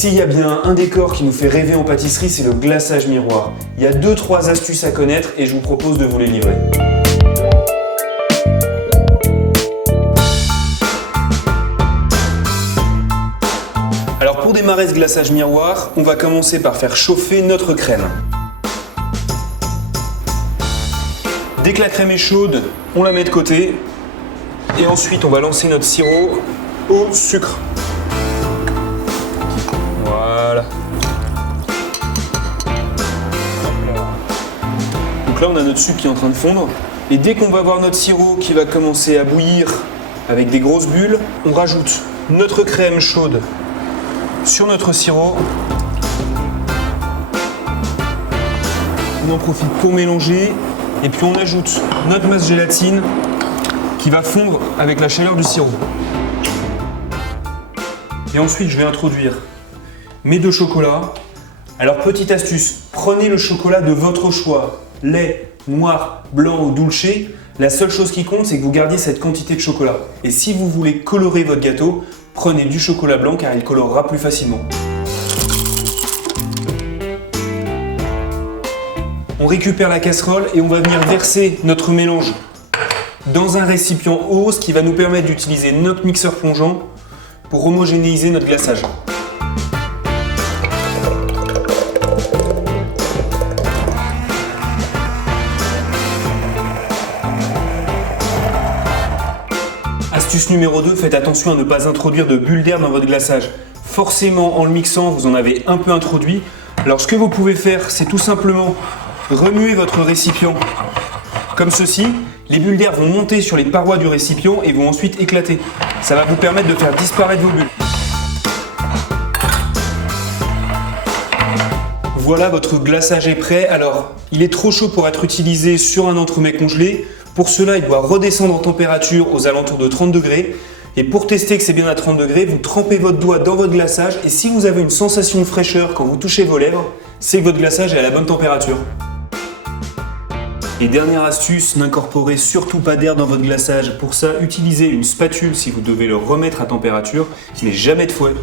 S'il y a bien un décor qui nous fait rêver en pâtisserie, c'est le glaçage miroir. Il y a 2-3 astuces à connaître et je vous propose de vous les livrer. Alors pour démarrer ce glaçage miroir, on va commencer par faire chauffer notre crème. Dès que la crème est chaude, on la met de côté et ensuite on va lancer notre sirop au sucre. Voilà. Donc là on a notre sucre qui est en train de fondre et dès qu'on va voir notre sirop qui va commencer à bouillir avec des grosses bulles, on rajoute notre crème chaude sur notre sirop. On en profite pour mélanger et puis on ajoute notre masse gélatine qui va fondre avec la chaleur du sirop. Et ensuite je vais introduire mes 2 chocolats. Alors petite astuce, prenez le chocolat de votre choix, lait, noir, blanc ou dulce. La seule chose qui compte c'est que vous gardiez cette quantité de chocolat. Et si vous voulez colorer votre gâteau, prenez du chocolat blanc car il colorera plus facilement. On récupère la casserole et on va venir verser notre mélange dans un récipient haut, ce qui va nous permettre d'utiliser notre mixeur plongeant pour homogénéiser notre glaçage. Astuce numéro 2, faites attention à ne pas introduire de bulles d'air dans votre glaçage. Forcément, en le mixant, vous en avez un peu introduit. Alors ce que vous pouvez faire, c'est tout simplement remuer votre récipient comme ceci. Les bulles d'air vont monter sur les parois du récipient et vont ensuite éclater. Ça va vous permettre de faire disparaître vos bulles. Voilà, votre glaçage est prêt. Alors, il est trop chaud pour être utilisé sur un entremets congelé. Pour cela, il doit redescendre en température aux alentours de 30 degrés. Et pour tester que c'est bien à 30 degrés, vous trempez votre doigt dans votre glaçage et si vous avez une sensation de fraîcheur quand vous touchez vos lèvres, c'est que votre glaçage est à la bonne température. Et dernière astuce, n'incorporez surtout pas d'air dans votre glaçage. Pour ça, utilisez une spatule si vous devez le remettre à température, mais jamais de fouet.